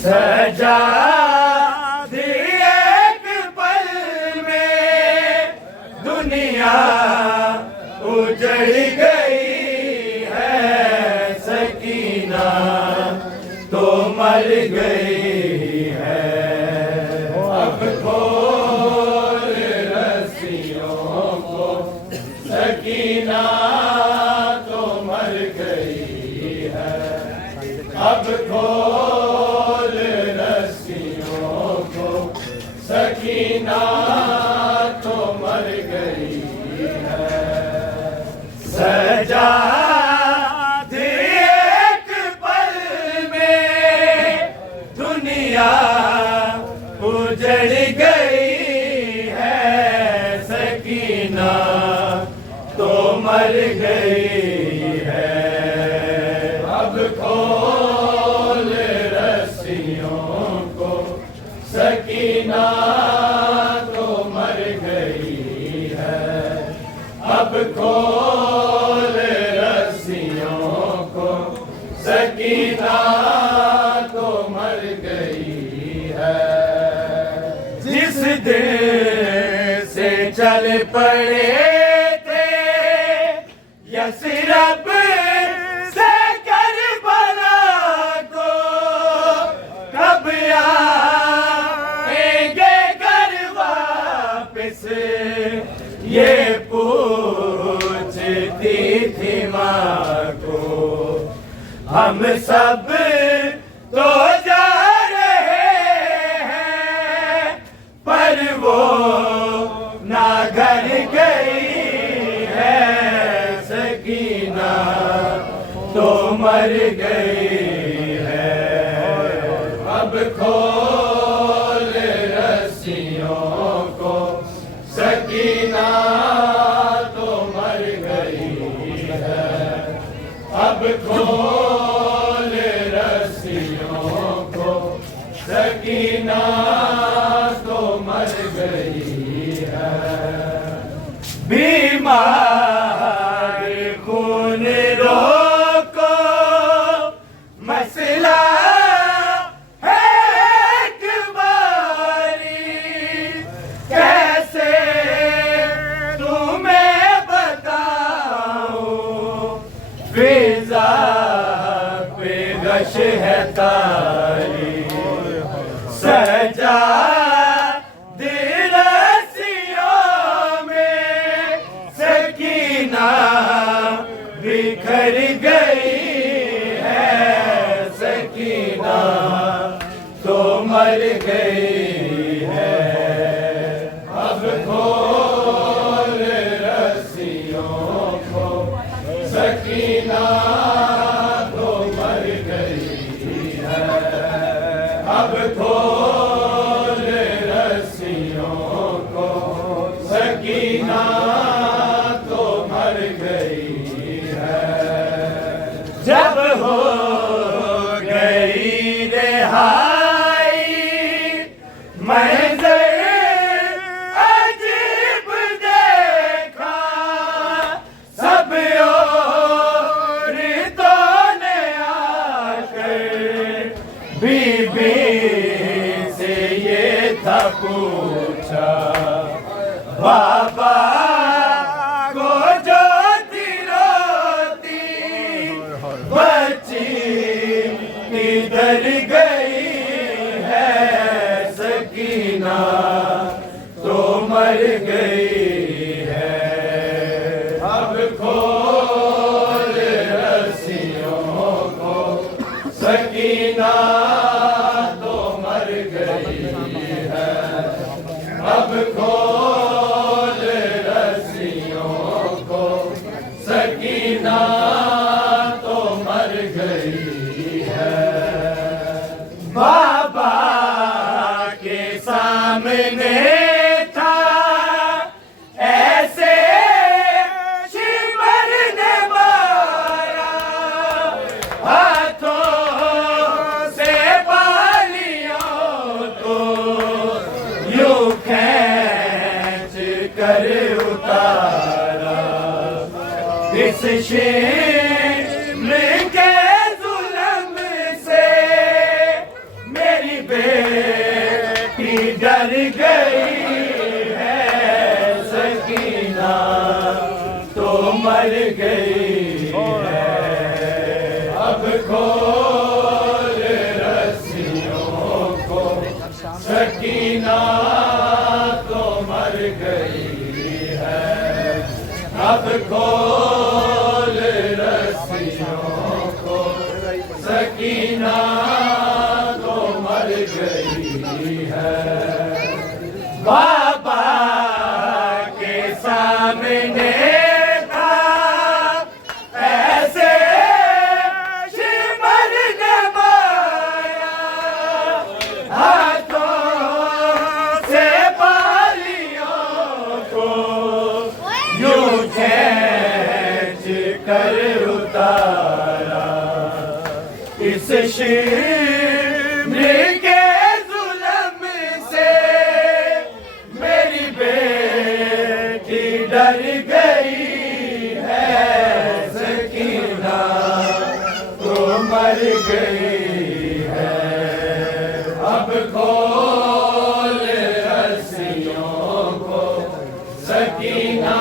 सजा दी एक पल में दुनिया उजड़ गई है, सकीना तो मर गई है। अब खोल रस्सियों को, सकीना तो मर गई है। अब खोल रस्सियों को, सकीना तो मर गई है। सजा दी एक पल में दुनिया उजड़ गई है, सकीना तो मर गई है। अब खोल रस्सियों को, सकीना तो मर गई है। अब खोल रस्सियों को, सकीना तो मर गई है। जिस दिन से चल पड़े थे यसरब से करबला को, कब आएंगे घर वापस ये पूछती थी माँ को। हम सब तो जा रहे हैं पर वो ना घर गई है, सकीना तो मर गई है। अब खोल रस्सियों को, सकीना तो मर गई है। अब खोल रस्सियों को, सकीना तो मर गई है। बीमार खून रोको, मसला है एक बारी, कैसे तुम्हें बताऊं, फिजा पे गश है तारी। सजा दी रस्सियों में सकीना बिखर गई है, सकीना तो मर गई है। अब खोल रस्सियों को, सकीना तो मर गई है। अब खोल रस्सियों को, सकीना तो मर गई है। जब हो गई रिहाई मंजर अजीब देखा, सब और तो ने आकर बीबी से ये था पूछा, बाबा को जो रोती बच्ची किधर गई है, सकीना तो मर गई है। अब खोल रस्सियों को, सकीना तो मर गई है। अब खोल रस्सियों को, सकीना तो मर गई है। बाबा के सामने था ऐसे शिमर ने मारा, हाथों से बालियों को यूं खींच कर उतारा। इस शिमर के जुल्म से बेटी डर गई है, सकीना तो मर गई है। अब खोल रस्सियों को, सकीना तो मर गई है। अब खोल रस्सियों को, सकीना तो मर गई है। बाबा के सामने था ऐसे शिमर नमाया, हाथों से बालियों को यूं खींच कर उतारा। इस शिमर के जुल्म से मेरी बेटी डर गई है, सकीना तो मर गई है। अब खोल रस्सियों को, सकीना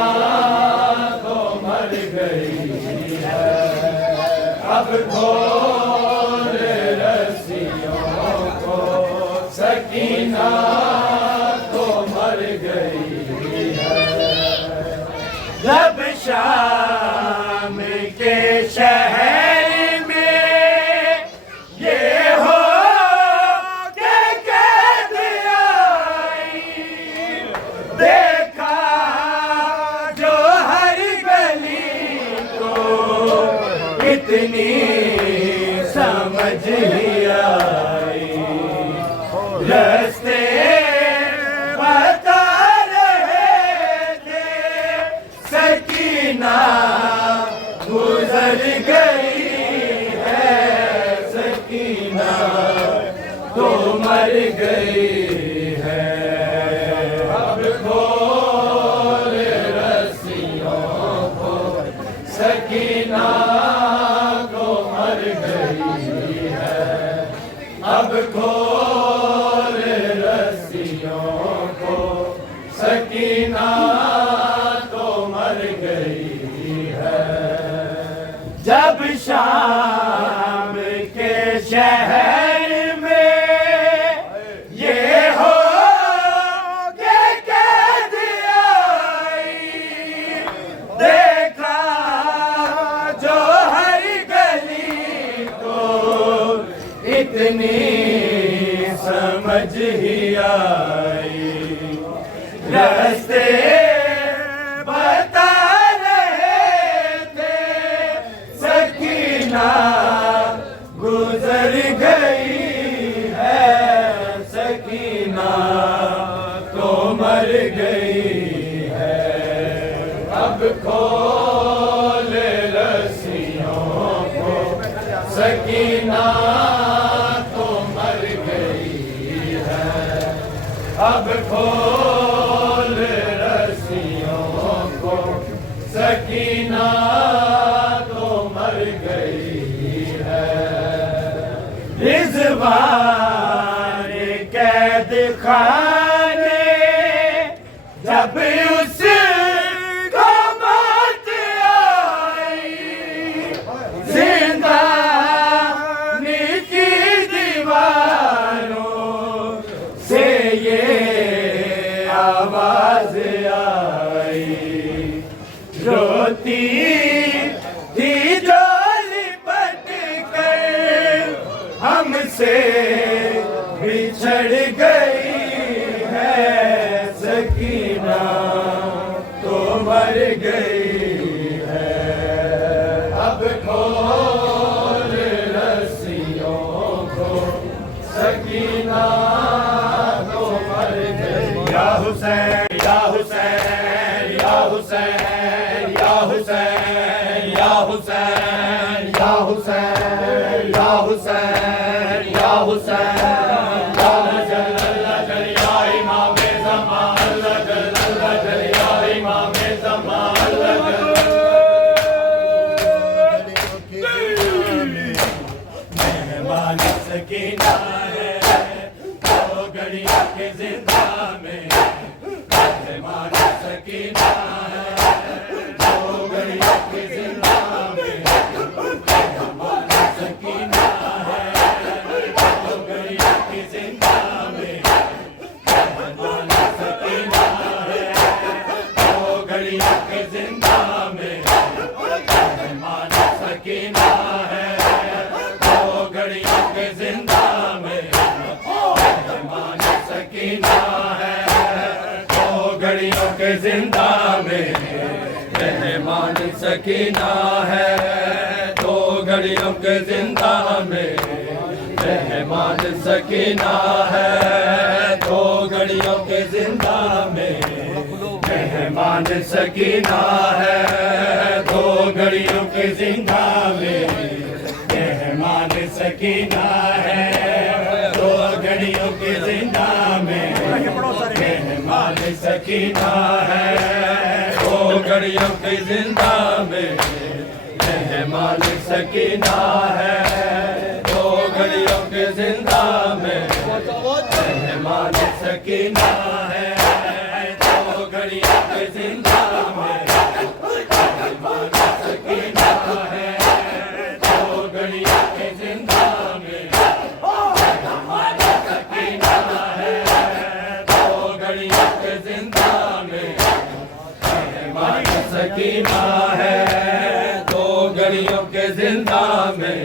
तो मर गई है। अब खोल रस्सियों को, सकीना तो मर गई है। जब शाम के शहर में ये हो के कैद आई, देखा जो हर गली को इतनी समझ ही आई। रास्ते बता रहे थे, सकीना गुजर गई है, सकीना तो मर गई है। अब खोल रस्सियों को, सकीना तो मर गई है। अब खोल रस्सियों को, सकीना तो मर गई है। जब शाम के शहर में ये हो के कैद आई, देखा जो हर गली को इतनी समझ ही आई। रास्ते बता रहे थे, सकीना गुजर गई है, सकीना तो मर गई है। अब खोल रस्सियों को, सकीना तो मर गई है। अब खोल रस्सियों को, सकीना तो मर गई है। रिज़वान कैद खाने जब उस को मौत आई, जिंदा की दीवारों से ये आवाज आई। रोती थी जो लिपट कर हमसे बिछड़ गई है, सकीना तो मर गई है। अब खोल रस्सियों को, सकीना तो मर गई। या हुसैन या हुसैन या हुसैन या हुसैन या हुसैन या हुसैन या हुसैन या हुसैन सकीना है, जिंदा में रहमान सकीना है। दो घड़ियों की जिंदा में रहमान सकीना है। दो घड़ियों की जिंदा में रहमान सकीना है। दो घड़ियों की जिंदा में रहमान सकीना है। दो घड़ियों के जिंदा में रहमान सकीना है। दो घड़ियों के जिंदा में रहमान सकीना है। दो घड़ियों के जिंदा में रहमान सकीना है। दो घड़ियों के जिंदा में रहमान सकीना है। दो घड़ियों के जिंदा में रहमान सकीना है। दो घड़ियों के जिंदा में रहमान सकीना है। दो घड़ियों के जिंदा में रहमान सकीना है। दो घड़ियों के जिंदा में रहमान सकीना है। दो घड़ियों के जिंदा में रहमान सकीना है। दो घड़ियों के जिंदा में रहमान सकीना है। दो घड़ियों के जिंदा में रहमान सकीना है। दो घड़ियों के जिंदा में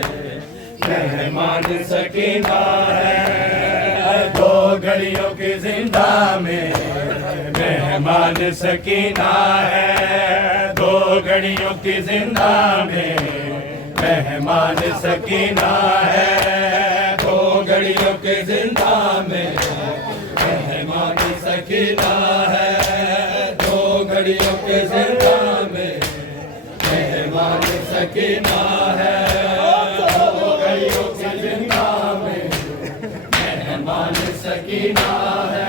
रहमान सकीना है। दो घड़ियों के जिंदा में रहमान सकीना है। दो घड़ियों की जिंदा में रहमान सकीना है। दो घड़ियों के जिंदा में रहमान सकीना है। दो घड़ियों के जिंदा में रहमान सकीना है। दो घड़ियों के जिंदा में रहमान सकीना है।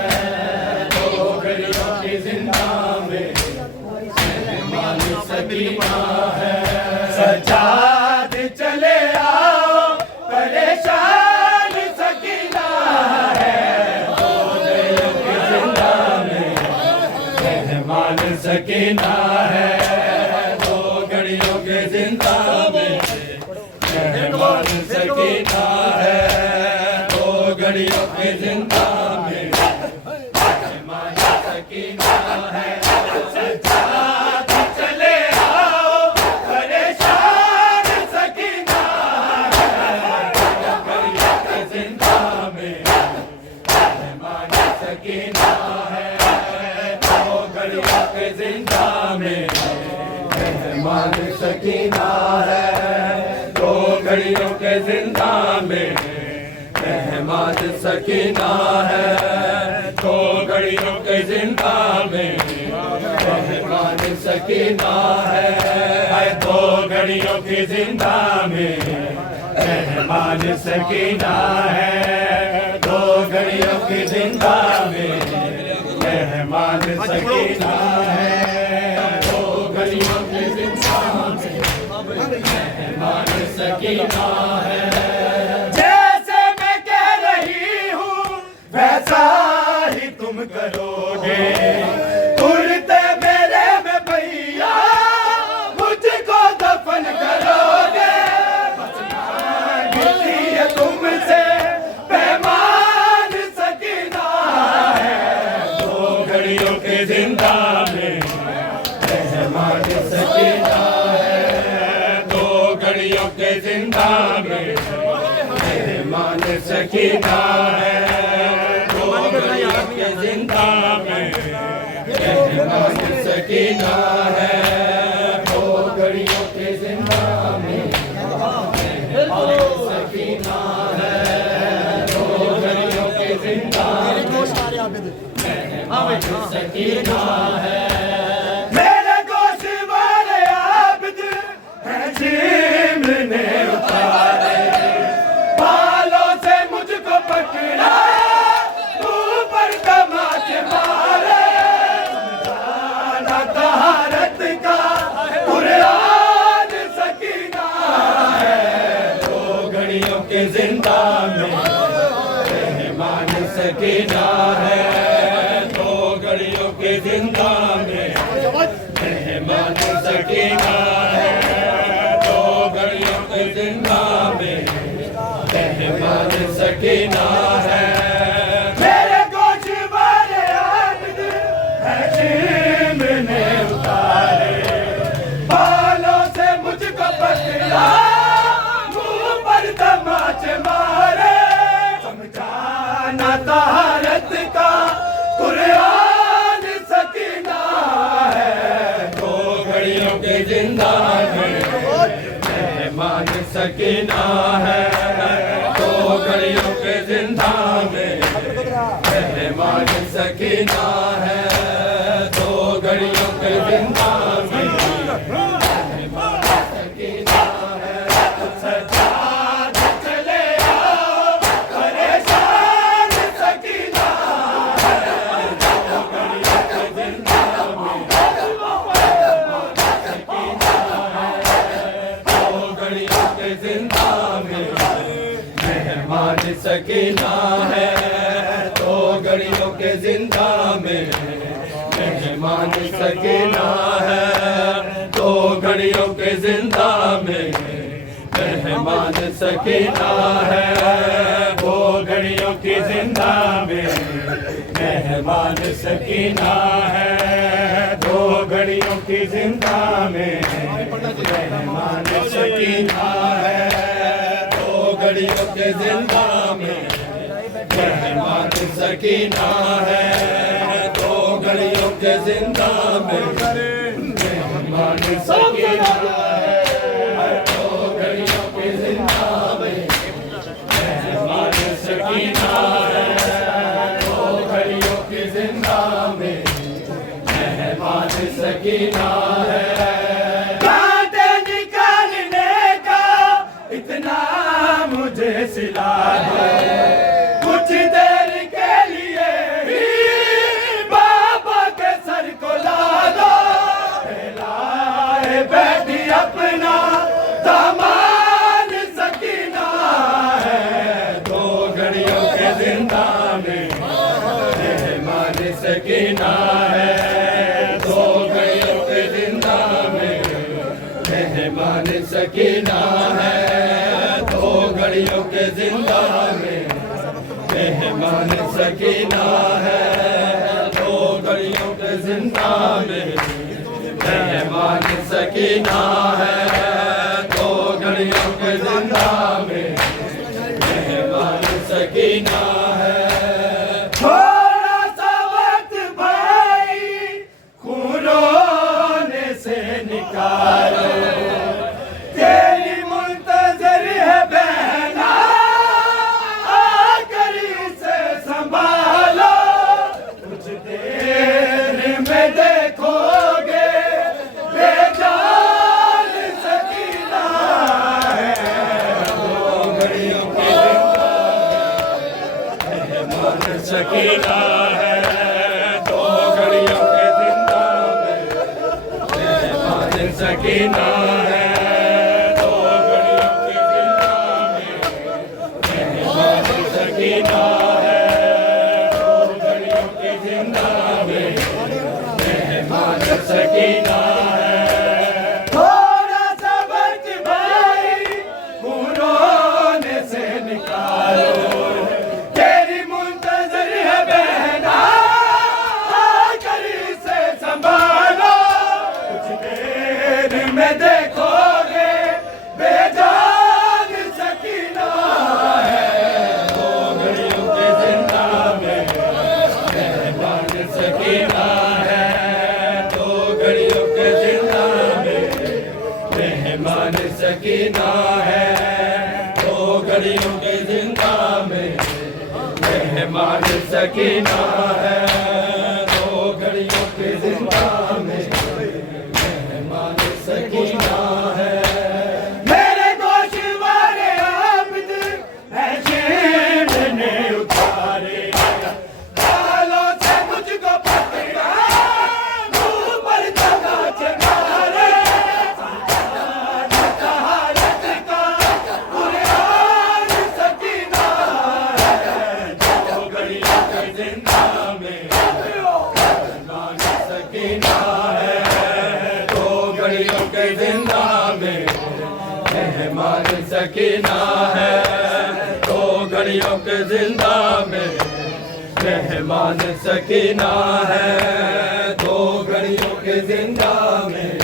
दो घड़ियों की जिंदा में रहमान सकीना है। सजाद चले आओ परेशान सकीना है। दो घड़ियों की जिंदा में रहमान सकीना है। दो घड़ियों के जिंदा में रहमान सकीना है। दो घड़ियों के जिंदा में रहमान सकीना है। सजाद चले आओ परेशान सकीना है। दो घड़ियों के जिंदा में रहमान सकीना है। दो घड़ियों के जिंदा में रहमान सकीना है। दो घड़ियों के जिंदा में रहमान सकीना है। दो घड़ियों के जिंदा में रहमान सकीना है। दो घड़ियों के जिंदा में रहमान सकीना है। दो घड़ियों के जिंदा में रहमान सकीना है। दो घड़ियों के जिंदा में रहमान सकीना है। जैसे मैं कह रही हूँ वैसा ही तुम करोगे। उड़ते मेरे में भैया मुझको दफन करोगे। बस मांगती है तुमसे पैमान सकीना है। दो घड़ियों के जिंदा में रहमान सकीना है। दो घड़ियों के जिंदा में रहमान सकीना है। दो घड़ियों के जिंदा में रहमान सकीना है। दो घड़ियों के जिंदा में रहमान सकीना है। दो घड़ियों के जिंदा में रहमान सकीना है। मेरे गोश वाले आबिद हैं जिम्र ने उतारे। बालों से मुझको पकड़ा ऊपर तमाचे मारे। समझाना तहारत का कुरान सकीना है। दो घड़ियों के जिंदा में रहमान सकीना है, दो घड़ियों के जिंदा में मेहमान सकीना है, दो घड़ियों के जिंदा में मेहमान सकीना है। मेरे गोश वाले आबिद है ने उतारे, बालों से मुझको पकड़ा, मुंह पर तमाचे मारे, समझाना तहारत का कुरान सकीना है, दो घड़ियों के जिंदा में मेहमान सकीना है, दो घड़ियों के जिंदा में मेहमान सकीना है, दो घड़ियों के जिंदा में मेहमान सकीना है। सजाद चले आओ परेशान सकीना है, दो घड़ियों के जिंदा में मेहमान सकीना है, दो घड़ियों के जिंदा में मेहमान सकीना है, दो घड़ियों के जिंदा में मेहमान सकीना है, दो घड़ियों के जिंदा में मेहमान सकीना है, वो घड़ियों की जिंदा में मेहमान सकीना है, दो घड़ियों की जिंदा में मेहमान सकीना है, दो घड़ियों के जिंदा में मेहमान सकीना है, दो घड़ियों के जिंदा में मेहमान सकीना है, दो घड़ियों के जिंदा में मेहमान सकीना है, दो घड़ियों के जिंदा में मेहमान सकीना है। कांटे निकालने का इतना मुझे सिला दो, कुछ देर के लिए ही बाबा के सर को ला दो, लाए बैठी अपना दामान सकीना है, दो घड़ियों के जिंदा में मेहमान सकीना है, दो घड़ियों के जिंदा में मेहमान सकीना है, दो घड़ियों के जिंदा में मेहमान सकीना है, दो घड़ियों के जिंदा में मेहमान सकीना है, दो घड़ियों के जिंदा में मेहमान सकीना है। थोड़ा सा वक्त भाई खून रोने से निकालो, तेरी मुंतजर है बहना, आकर इसे संभालो, कुछ देर में देखोगे बेजान सकीना है, दो घड़ियों के मेहमान सकीना है, दो घड़ियों के जिंदा में मेहमान सकीना है, दो घड़ियों के जिंदा में मेहमान सकीना है, दो घड़ियों के जिंदा में मेहमान सकीना है। थोड़ा सा वक्त भाई खून रोने से निकालो, तेरी मुंतजर है बहना, आकर इसे संभालो, कुछ देर में देखोगे बेजान सकीना है, दो घड़ियों के जिंदा में मेहमान सकीना है, दो घड़ियों के जिंदा में मेहमान सकीना है, दो घड़ियों के जिंदा में मेहमान सकीना है, दो घड़ियों के जिंदा में मेहमान सकीना है। मेरे गोश वाले आबिद है ने उतारे, बालों से मुझको पकड़ा, मुंह पर तमाचे मारे, तहारत का कुरान सकीना है, दो घड़ियों जिंदा में मेहमान सकीना है, दो घड़ियों के जिंदा में मेहमान सकीना है, दो घड़ियों के जिंदा में मेहमान सकीना है, दो घड़ियों के जिंदा में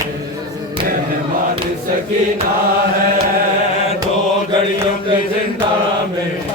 मेहमान सकीना है, दो घड़ियों के जिंदा में